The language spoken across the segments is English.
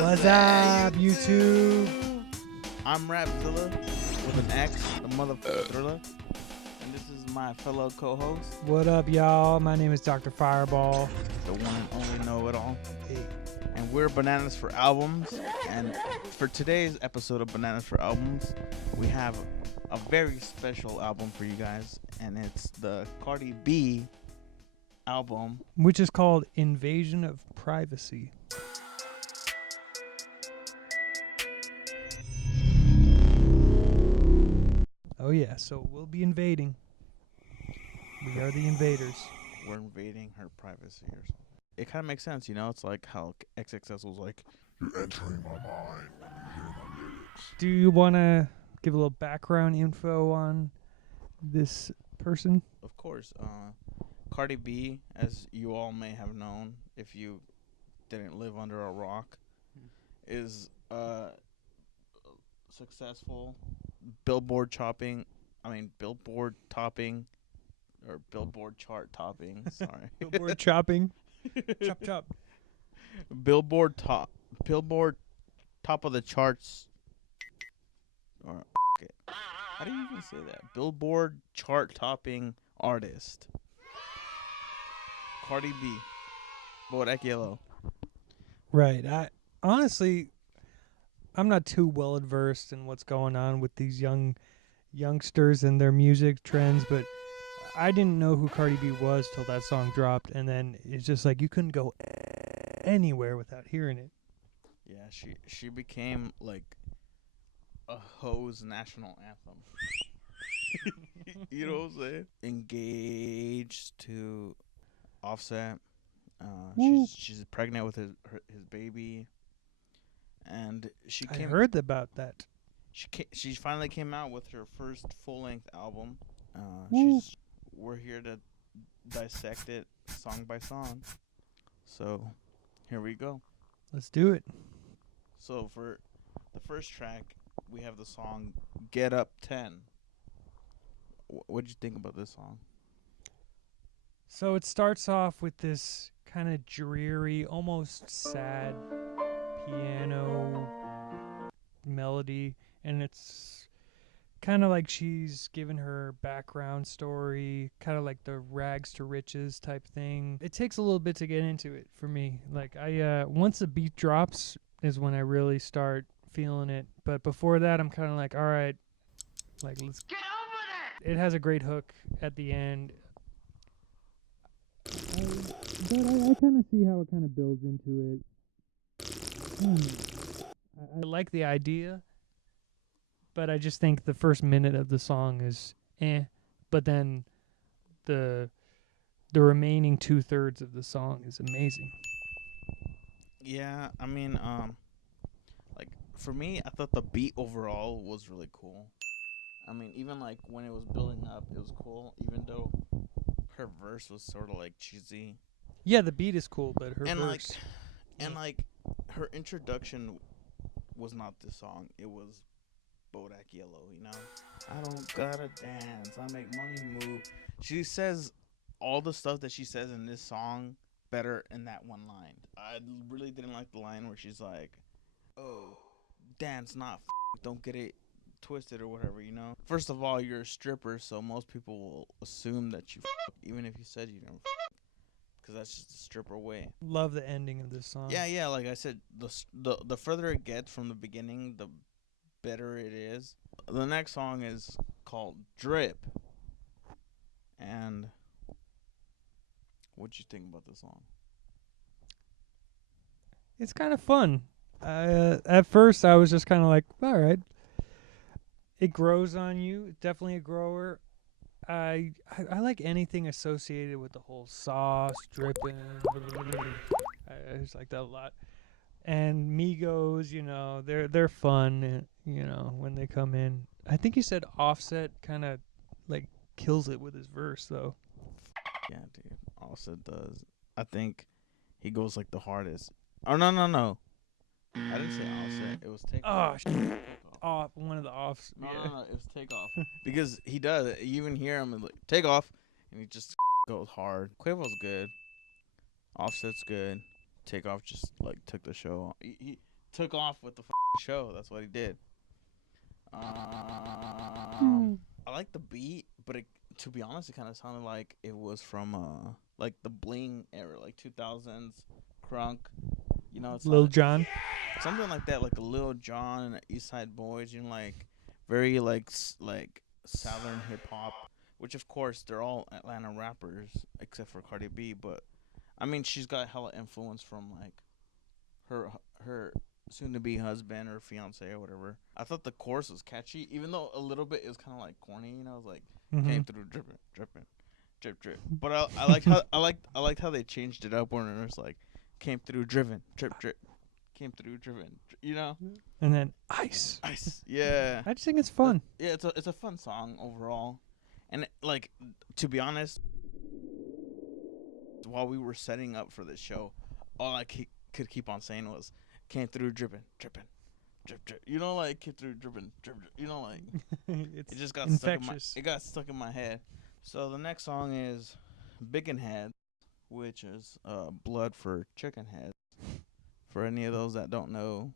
What's up, YouTube? I'm Rapxilla with an X, the motherfucker, and this is my fellow co-host, What up, y'all? My name is Dr. Fireball. the one and only know-it-all, Hey. and we're Bananaz for Albumz. And for today's episode of Bananaz for Albumz, we have a very special album for you guys, and it's the Cardi B album. Which is called Invasion of Privacy. Oh yeah, so we'll be invading. We are the invaders. We're invading her privacy or something. It kind of makes sense, you know? It's like how XXS was like, "You're entering my mind. You hear my lyrics." Do you want to give a little background info on this person? Of course, Cardi B, as you all may have known if you didn't live under a rock, is successful billboard topping, or billboard chart topping, sorry. Billboard chopping. Chop chop. Billboard top of the charts, or it. How do you even say that? Billboard chart topping artist. Cardi B. Bodak Yellow. Right. I'm not too well adversed in what's going on with these youngsters and their music trends, but I didn't know who Cardi B was till that song dropped, and then it's just like you couldn't go anywhere without hearing it. Yeah, she became like a hoe's national anthem. You know what I'm saying? Engaged to Offset. She's pregnant with his baby, and I heard about that. She finally came out with her first full length album. We're here to dissect it song by song. So here we go. Let's do it. So for the first track, we have the song "Get Up 10." What'd you think about this song? So it starts off with this kind of dreary, almost sad piano melody, and it's kind of like she's given her background story, kind of like the rags to riches type thing. It takes a little bit to get into it for me. Like once the beat drops is when I really start feeling it. But before that, I'm kind of like, all right, like let's get over that. It has a great hook at the end. But I kind of see how it kind of builds into it. I like the idea, but I just think the first minute of the song is but then the remaining 2/3 of the song is amazing. Yeah, I mean, like for me, I thought the beat overall was really cool. I mean, even like when it was building up, it was cool, even though her verse was sort of like cheesy. Yeah, the beat is cool, but her verse. Like her introduction was not this song. It was Bodak Yellow, you know? I don't gotta dance. I make money move. She says all the stuff that she says in this song better in that one line. I really didn't like the line where she's like, "Oh, dance, not don't get it twisted or whatever, you know? First of all, you're a stripper, so most people will assume that you even if you said you never because that's just the stripper way." Love the ending of this song. Yeah, like I said, the further it gets from the beginning, the better it is. The next song is called Drip. And what'd you think about this song? It's kind of fun. At first, I was just kind of like, all right. It grows on you. It's definitely a grower. I like anything associated with the whole sauce, dripping. I just like that a lot. And Migos, you know, they're fun, you know, when they come in. I think you said Offset kind of like kills it with his verse, though. Yeah, dude. Offset does. I think he goes like the hardest. Oh, no. I didn't say Offset. It was Takeoff. Off one of the offs. No, it was Takeoff. Because he does it. You even hear him like Takeoff, and he just goes hard. Quavo's good. Offset's good. Takeoff just like took the show. took off with the show. That's what he did. I like the beat, but to be honest, it kind of sounded like it was from like the bling era, like 2000s crunk. You know, it's Lil Jon. something like that, like a Lil Jon and the East Side Boys. You know, like very like Southern hip hop, which of course they're all Atlanta rappers except for Cardi B. But I mean, she's got hella influence from like her soon-to-be husband or fiance or whatever. I thought the chorus was catchy, even though a little bit is kind of like corny. You know, it was like came through dripping, dripping, drip, drip. But I like how I liked how they changed it up when it was like came through driven, drip, drip, came through driven. You know, and then ice. Yeah. I just think it's fun. Yeah, it's a fun song overall, and like to be honest, while we were setting up for this show, all I could keep on saying was came through dripping, dripping, drip, drip. You know, like came through dripping, drip, drip. You know, like It's it just got infectious. it got stuck in my head. So the next song is Biggin' Head, which is blood for chicken heads. For any of those that don't know,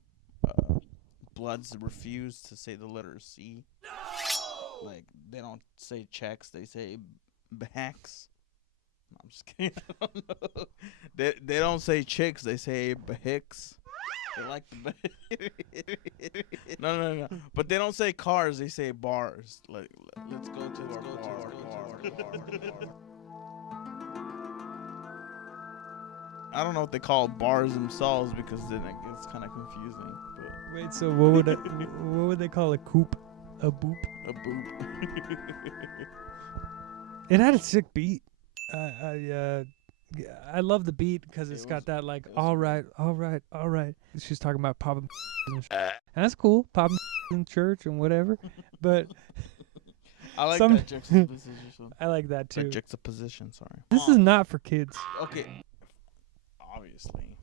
Bloods refuse to say the letter C. No! Like they don't say checks, they say backs. No, I'm just kidding. I don't know. They don't say chicks, they say bahicks. They like the no. But they don't say cars, they say bars. Like let's go to our bar. I don't know what they call bars themselves because then it gets kind of confusing. But Wait, so what would they call a coupe? A boop? a boop. It had a sick beat. I love the beat because it's got that like all right. She's talking about popping and that's cool, popping in church and whatever. But I like that juxtaposition. I like that too. Juxtaposition, sorry. This is not for kids. Okay. Obviously.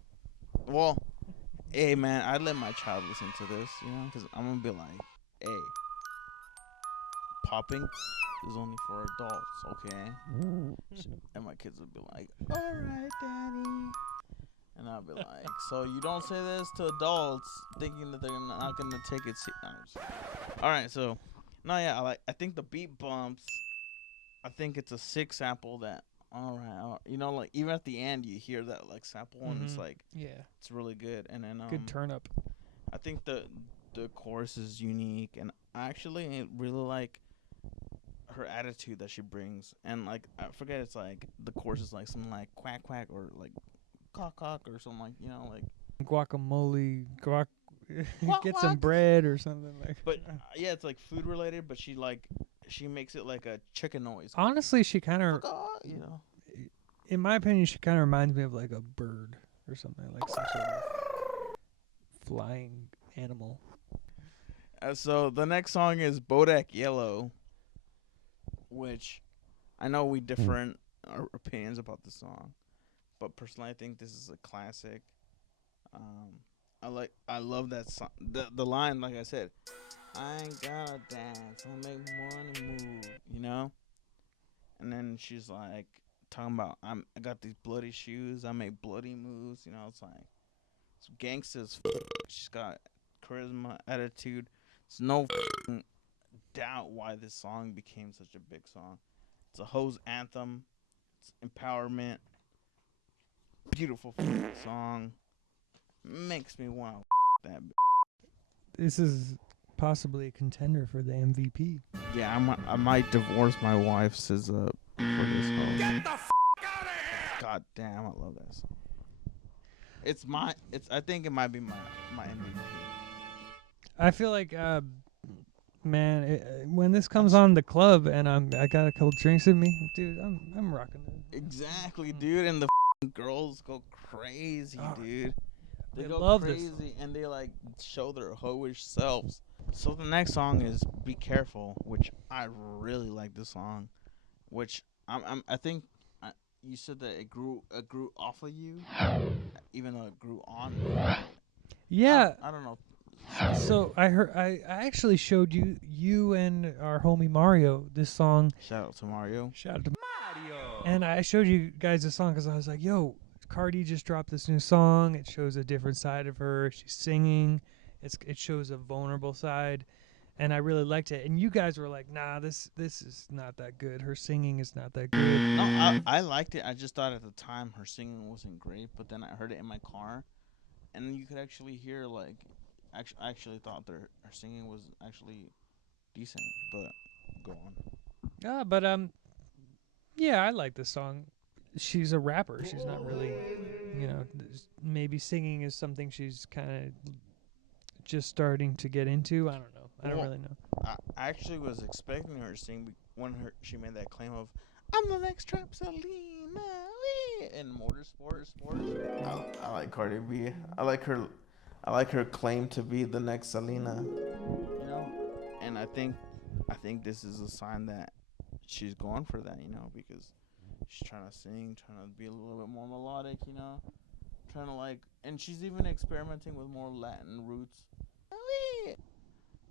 Well, hey man, I'd let my child listen to this, you know, because I'm gonna be like, hey, popping is only for adults, okay? And my kids would be like, all right, daddy. And I'll be like, so you don't say this to adults thinking that they're not gonna take it all right, so no, yeah, I think the beat bumps. I think it's a sick sample that. All right, you know, like even at the end you hear that like sample and it's like it's really good. And then good turn up. I think the chorus is unique, and I actually really like her attitude that she brings. And like I forget, it's like the chorus is like something like quack quack or like cock cock or something, like, you know, like guacamole, Quack, get some quack. bread or something like. But yeah, it's like food related, but she makes it like a chicken noise. Honestly, she kind of, You know, in my opinion, she kind of reminds me of like a bird or something, like some sort of flying animal. So the next song is Bodak Yellow, which I know we different our opinions about the song, but personally I think this is a classic. I love that song. The line, like I said, I ain't gotta dance, I make money move, you know? And then she's like talking about I got these bloody shoes, I make bloody moves, you know, it's like it's gangsters. She's got charisma, attitude. There's no doubt why this song became such a big song. It's a hoes anthem. It's empowerment. Beautiful song. Makes me want to that. This is possibly a contender for the MVP. Yeah, I might divorce my wife, says for this song. Get the f*** out of here! God damn, I love that song. I think it might be my MVP. I feel like, man, when this comes on the club and I got a couple drinks in me, dude, I'm rocking it. Exactly, dude, and the girls go crazy, dude. They go love crazy this. and they like show their hoish selves. So the next song is "Be Careful," which I really like this song. Which I think you said that it grew off of you, even though it grew on me. Yeah. I don't know. So I actually showed you and our homie Mario this song. Shout out to Mario. Shout out to Mario. And I showed you guys this song because I was like, yo, Cardi just dropped this new song. It shows a different side of her. She's singing. It shows a vulnerable side, and I really liked it. And you guys were like, "Nah, this is not that good. Her singing is not that good." No, I liked it. I just thought at the time her singing wasn't great, but then I heard it in my car, and you could actually hear like, I actually thought her singing was actually decent. But go on. But yeah, I like this song. She's a rapper. She's not really, maybe singing is something she's kind of just starting to get into. I don't know. I don't really know. I actually was expecting her to sing when she made that claim of, "I'm the next Rapxilla in motorsports." I like Cardi B. I like her claim to be the next Selena. You know, and I think this is a sign that she's going for that. Because she's trying to sing, trying to be a little bit more melodic. Trying to and she's even experimenting with more Latin roots.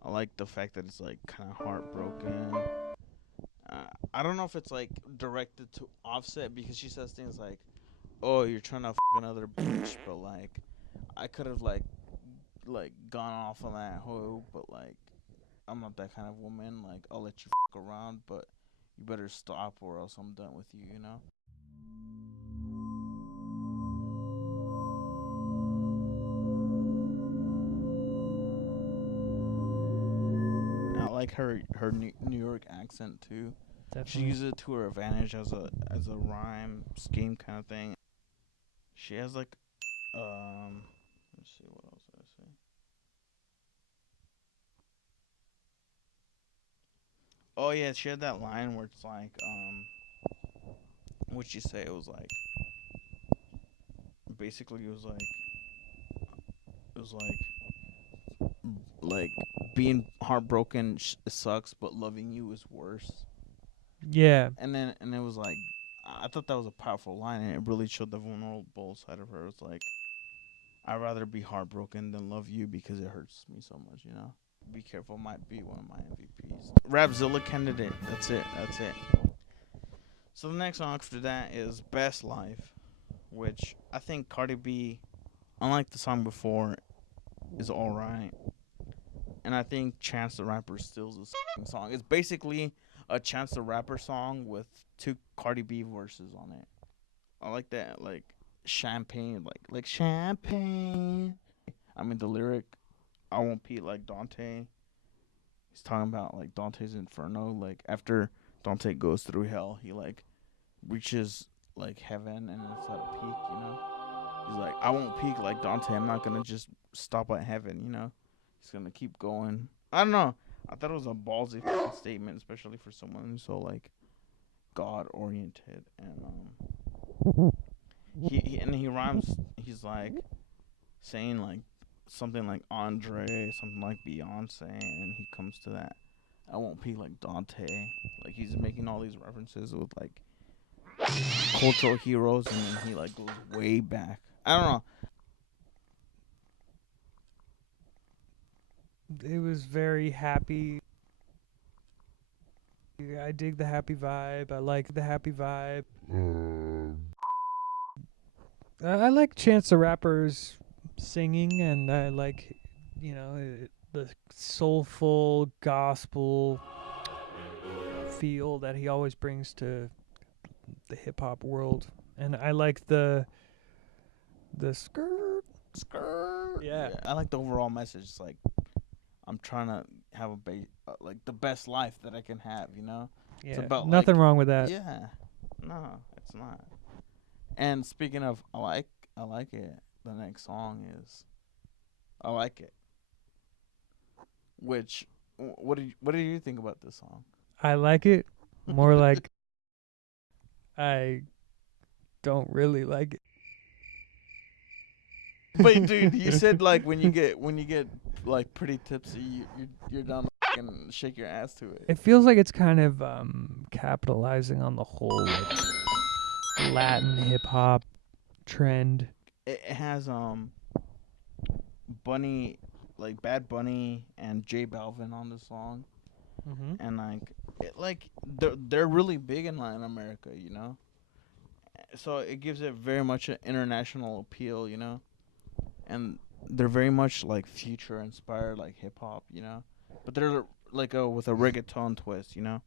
I like the fact that it's like kind of heartbroken. I don't know if it's like directed to Offset because she says things like, "Oh, you're trying to f another bitch," but like, I could have like gone off on that hoe, but like, I'm not that kind of woman. Like, I'll let you f around, but you better stop or else I'm done with you. I like her New York accent too. Definitely. She uses it to her advantage as a rhyme scheme kind of thing. She has like let's see, what else did I say? Oh yeah, she had that line where it's like what'd she say? It was like basically it was like being heartbroken sucks, but loving you is worse. Yeah. And it was like, I thought that was a powerful line, and it really showed the vulnerable side of her. It was like, I'd rather be heartbroken than love you because it hurts me so much. Be Careful might be one of my MVPs. Rapxilla candidate. That's it. So the next song after that is Best Life, which I think Cardi B, unlike the song before, is alright. And I think Chance the Rapper steals this song. It's basically a Chance the Rapper song with 2 Cardi B verses on it. I like that, like champagne, like champagne. I mean the lyric, "I won't pee like Dante." He's talking about like Dante's Inferno. Like after Dante goes through hell, he like reaches like heaven and it's at a peak. He's like, "I won't peak like Dante. I'm not gonna just stop at heaven." He's gonna keep going. I don't know. I thought it was a ballsy statement, especially for someone who's so like God oriented, and he rhymes. He's like saying like something like Andre, something like Beyonce, and he comes to that, "I won't be like Dante." Like he's making all these references with like cultural heroes, and then he like goes way back. I don't know. It was very happy. I dig the happy vibe. I like the happy vibe. I like Chance the Rapper's singing, and I like, the soulful gospel feel that he always brings to the hip hop world. And I like the skirt. Yeah. I like the overall message. It's like I'm trying to have like the best life that I can have. Yeah. It's about nothing like, wrong with that. Yeah. No, it's not. And speaking of, I like it. The next song is, I like it. Which, what do you think about this song? I like it. More like I don't really like it. But dude, you said like when you get like pretty tipsy, you're down to fucking shake your ass to it. It feels like it's kind of capitalizing on the whole like Latin hip hop trend. It has Bunny, like Bad Bunny and J Balvin on the song, Mm-hmm. and like they're really big in Latin America, So it gives it very much an international appeal, you know, and they're very much like future inspired, like hip hop, you know, but they're like a with a reggaeton twist, you know.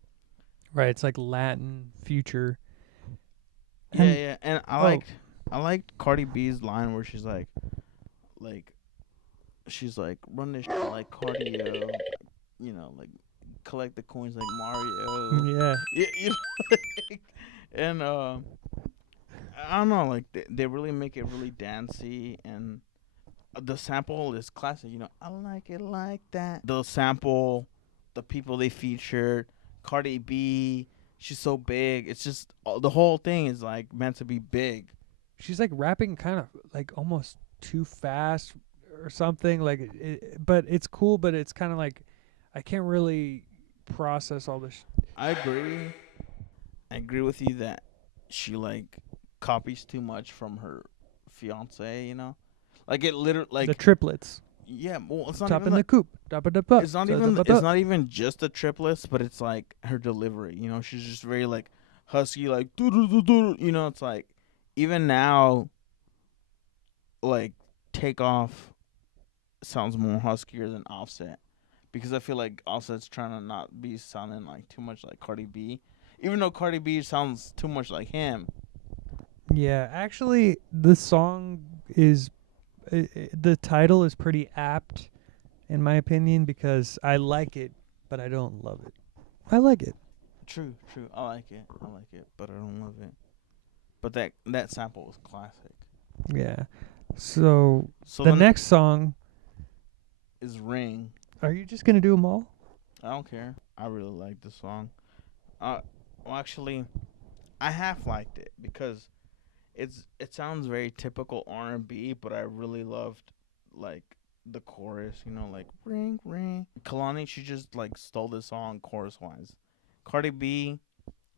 Right, it's like Latin future. Yeah, And yeah, and oh, I liked Cardi B's line where like she's like run this shit like cardio, you know, like collect the coins like Mario. yeah. Yeah, you know, like, and I don't know, like they really make it really dancey, and the sample is classic. You know, I like it like that. The sample, the people they featured, Cardi B. She's so big. It's just the whole thing is like meant to be big. She's like rapping kind of like almost too fast or something like but it's cool, but it's kind of like I can't really process all this. I agree. I agree with you that she like copies too much from her fiance. You know, like it literally The like triplets. yeah. Well, it's not Top even in the like coop. Top of the butt. it's not even just the triplets, but it's like her delivery. You know, she's just very like husky, like doo doo doo doo. You know, it's like even now, like Takeoff sounds more huskier than Offset because I feel like Offset's trying to not be sounding like too much like Cardi B, even though Cardi B sounds too much like him. Yeah, actually the song is the title is pretty apt in my opinion because I like it, but I don't love it. I like it. True, true. I like it. I like it, but I don't love it. But that sample was classic. Yeah. So So the then next song, is Ring. are you just gonna do them all? I don't care. I really like the song. Well, actually, I half liked it because it sounds very typical R&B, but I really loved like the chorus. You know, like ring ring. Kalani, she just like stole the song chorus wise. Cardi B,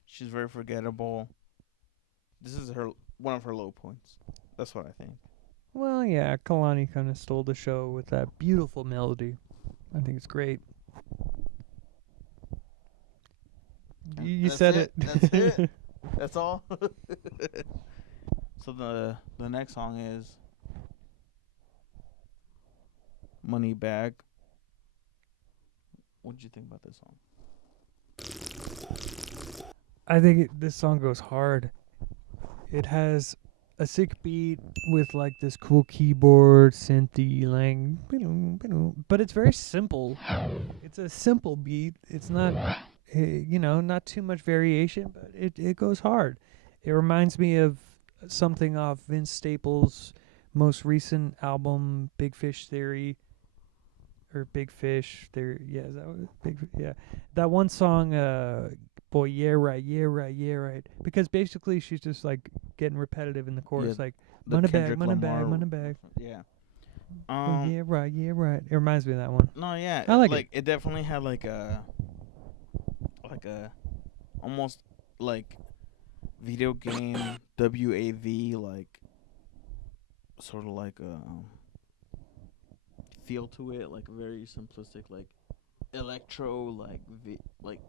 she's very forgettable. This is her one of her low points. That's what I think. Well, yeah, Kalani kind of stole the show with that beautiful melody. I think it's great. You That's said it. it. That's it. That's all. So the next song is Money Bag. What did you think about this song? I think this song goes hard. It has a sick beat with like this cool keyboard, synthy, like, but it's very simple. It's a simple beat. It's not, not too much variation, but it goes hard. It reminds me of something off Vince Staples' most recent album, Big Fish Theory, or Big Fish Theory. Yeah, is that what Big? Yeah, that one song. Boy, yeah, right, yeah, right, yeah, right. Because basically, she's just like getting repetitive in the chorus, Yeah, like the money bag, Kendrick money bag, Lamar. money bag. Yeah. Oh yeah, right, yeah, right. It reminds me of that one. No, yeah. I like Like it definitely had like a almost like video game WAV like sort of like a feel to it, like very simplistic, like electro, like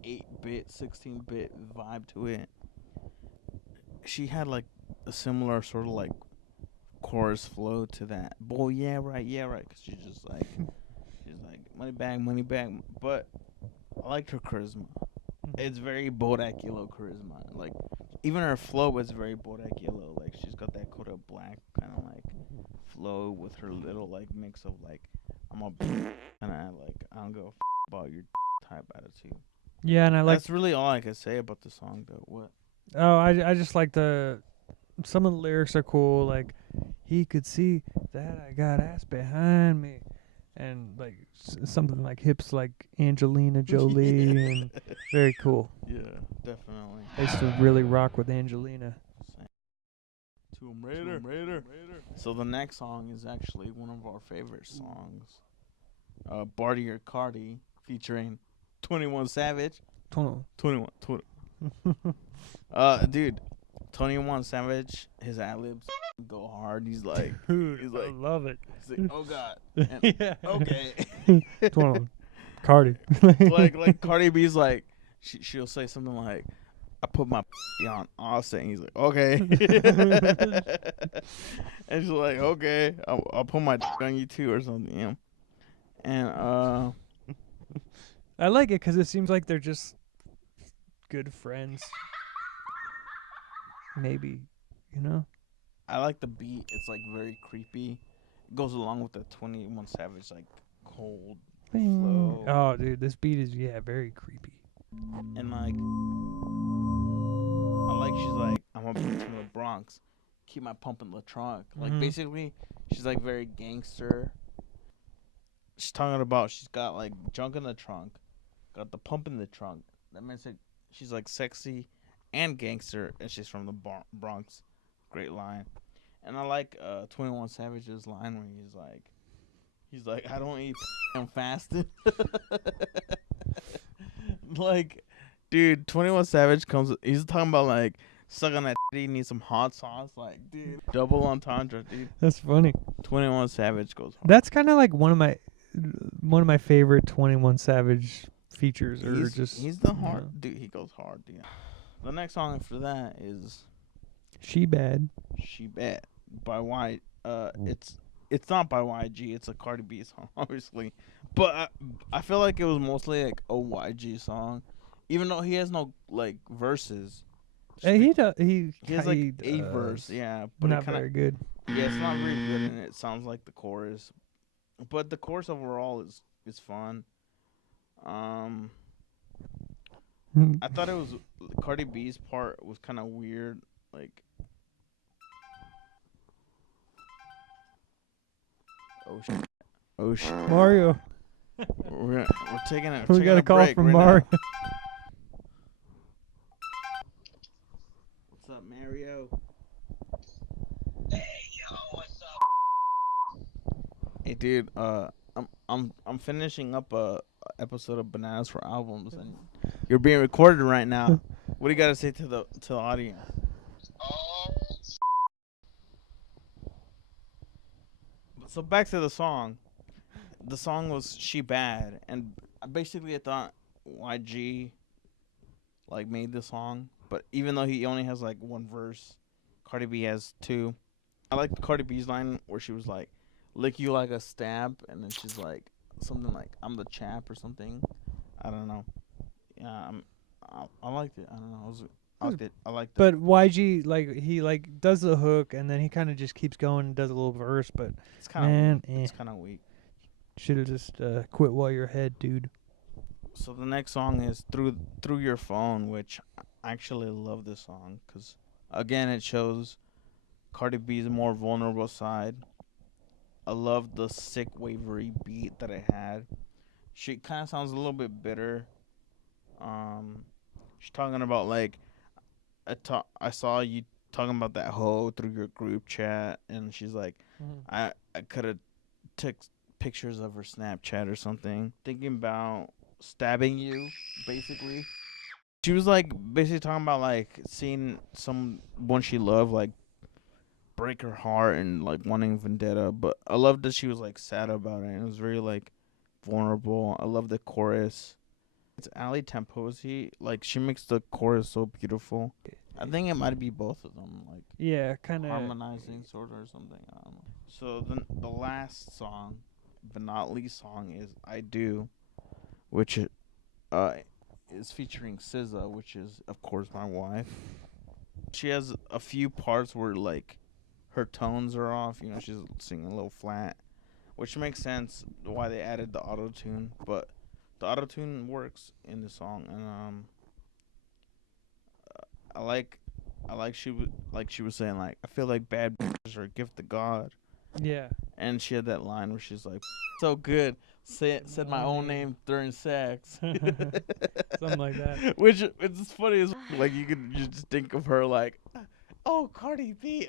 8-bit, 16-bit vibe to it. She had like a similar sort of like chorus flow to that. Boy, yeah, right, yeah, right. Cause she's like money bag. But I liked her charisma. It's very Bodak Yellow charisma. Like even her flow is very Bodak Yellow. Like she's got that Kodak Black kind of like flow with her little like mix of like I'm a and I like I don't go about your type attitude. Yeah, and I like. That's really all I can say about the song though. What? Oh, I just like some of the lyrics are cool. Like he could see that I got ass behind me, and like something like hips like Angelina Jolie, and very cool. Yeah, definitely. I used to really rock with Angelina. Tomb Raider. So the next song is actually one of our favorite songs. Barty or Cardi featuring 21 Savage. 21. Dude, 21 Savage, his ad-libs go hard. He's like, I love it. he's like, oh God. And, Yeah. okay. 21. Cardi. like Cardi B's like, she'll say something like, I put my on Offset, and he's like, okay. And she's like, okay, I'll put my on you too, or something, you know. And I like it because it seems like they're just good friends. Maybe, you know. I like the beat. It's like very creepy. It goes along with the 21 Savage like cold flow, Oh, dude, this beat is very creepy. and like I like she's like I'm up from the Bronx, keep my pump in the trunk. Like basically, she's like very gangster. She's talking about she's got like junk in the trunk, got the pump in the trunk. That means like she's like sexy and gangster, and she's from the Bronx. Great line. And I like 21 Savage's line where he's like, I don't eat, I'm fasting. Like, dude, 21 Savage he's talking about like sucking that titty, need some hot sauce. Like, dude, double entendre, dude. That's funny. 21 Savage goes hard. That's kind of like one of my favorite 21 Savage features, he's the hard dude. He goes hard, dude. The next song after that is She Bad. She Bad by it's not by YG. It's a Cardi B song, obviously, but I feel like it was mostly like a YG song, even though he has no like verses. He has like a verse, yeah, but not very good. Yeah, it's not very good, and it sounds like the chorus, but the chorus overall is fun. I thought it was Cardi B's part was kind of weird, like. Oh shit. Mario. We're taking it. We got a call from Mario. What's up, Mario? Hey yo, what's up? Hey dude, I'm finishing up a episode of Bananaz for Albumz, and you're being recorded right now. What do you got to say to the audience? So back to the song. The song was She Bad, and basically I thought YG like made the song, but even though he only has like one verse, Cardi B has two. I like Cardi B's line where she was like, "Lick you like a stab," and then she's like something like, "I'm the chap" or something. I don't know. Yeah, I liked it. I don't know. I liked it. But YG he does the hook and then he kind of just keeps going and does a little verse, but it's kind of it's kind of weak. Should have just quit while you're ahead, dude. So the next song is through your phone, which I actually love this song because again it shows Cardi B's more vulnerable side. I love the sick wavery beat that it had. She kind of sounds a little bit bitter. She's talking about like I saw you talking about that hoe through your group chat, and she's like, I could have took pictures of her Snapchat or something, thinking about stabbing you, basically. She was like basically talking about like seeing someone she loved like break her heart and like wanting vendetta, but I loved that she was like sad about it. It was very like vulnerable. I love the chorus. It's Ali Temposi. Like she makes the chorus so beautiful. I think it might be both of them, like kind of harmonizing sort of or something. I don't know. So then the last song, but not least song, is "I Do," which is featuring SZA, which is of course my wife. She has a few parts where like her tones are off. You know, she's singing a little flat, which makes sense why they added the auto tune, but the auto tune works in the song, and I like she was saying like I feel like bad bitches are a gift to God. Yeah. And she had that line where she's like, "So good, said my own name during sex." Something like that. Which it's funny as like you just think of her like, "Oh, Cardi B,"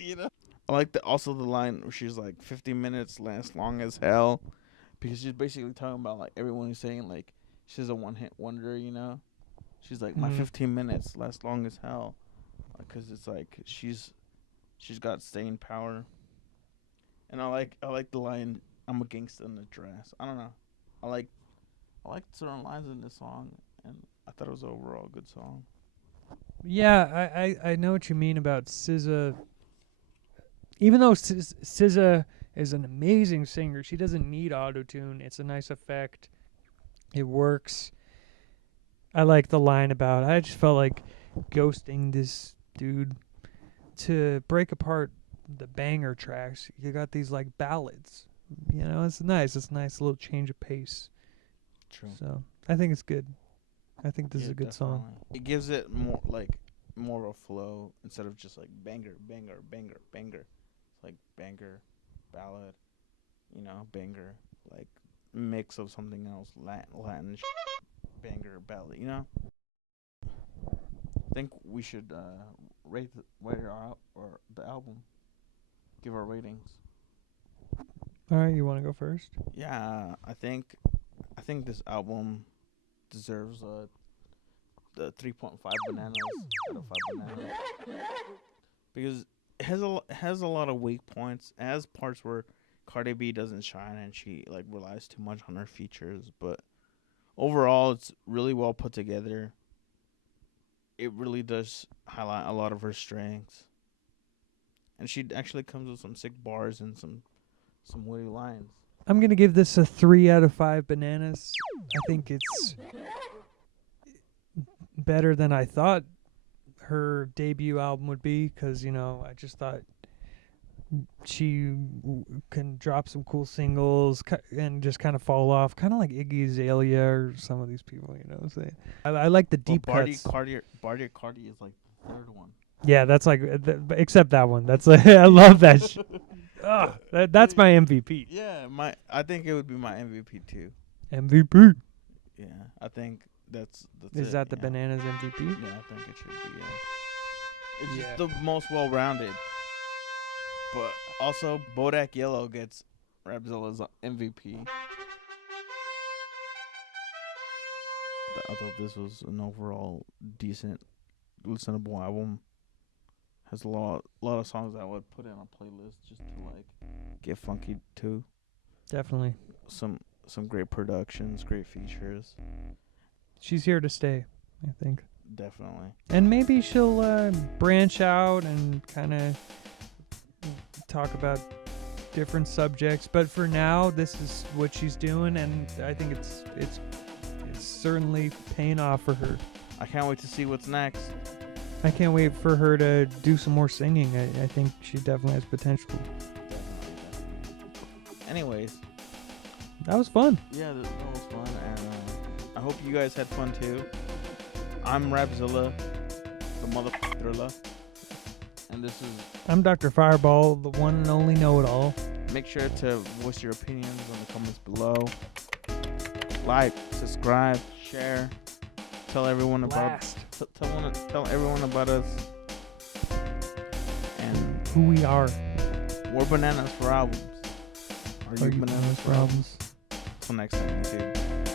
you know. I like also the line where she's like, "50 minutes last long as hell," because she's basically talking about like everyone is saying like she's a one-hit wonder, you know. She's like, my 15 minutes last long as hell, because it's like she's got staying power. And I like the line, "I'm a gangsta in a dress." I don't know, I like certain lines in this song, and I thought it was overall a good song. Yeah, I know what you mean about SZA. Even though SZA is an amazing singer, she doesn't need auto-tune. It's a nice effect. It works. I like the line about, I just felt like ghosting this dude. To break apart the banger tracks, you got these like ballads. You know, it's nice. It's a nice little change of pace. True. So I think it's good. I think this is Yeah, a good song. definitely. It gives it more of a flow instead of just like banger, banger, banger, banger. It's like banger, ballad, banger, like mix of something else, Latin banger, ballad. I think we should rate the album, give our ratings. All right, you want to go first? Yeah, I think this album deserves the 3.5 bananas out of 5 bananas because it has a lot of weak points. It has parts where Cardi B doesn't shine and she like relies too much on her features, but overall it's really well put together. It really does highlight a lot of her strengths, and she actually comes with some sick bars and some witty lines. I'm gonna give this a 3 out of 5 bananas. I think it's better than I thought her debut album would be, because I just thought she can drop some cool singles and just kind of fall off, kind of like Iggy Azalea or some of these people. Say I like the deep cuts. Cardi is like the third one. Yeah, that's like except that one. That's like I love that. That's my MVP. Yeah, I think it would be my MVP too. MVP. Yeah, I think that's Is it, that the yeah. Bananaz MVP? Yeah, I think it should be. Yeah, it's Yeah. just the most well-rounded. But also, Bodak Yellow gets Rapxilla's MVP. I thought this was an overall decent, listenable album. Has a lot of songs that I would put in a playlist just to like get funky to. Definitely. Some great productions, great features. She's here to stay, I think. Definitely. And maybe she'll branch out and kind of talk about different subjects. But for now, this is what she's doing, and I think it's certainly paying off for her. I can't wait to see what's next. I can't wait for her to do some more singing. I think she definitely has potential. Definitely. Anyways, That was fun. yeah, that was fun, and I hope you guys had fun too. I'm Rapxilla, the motherfucker, and this is. I'm Dr. Fireball, the one and only know-it-all. Make sure to voice your opinions in the comments below. Like, subscribe, share, tell everyone about. Tell everyone about us. And Who we are. we're Bananas for Albums. Are you bananas for albums? Till next time, YouTube.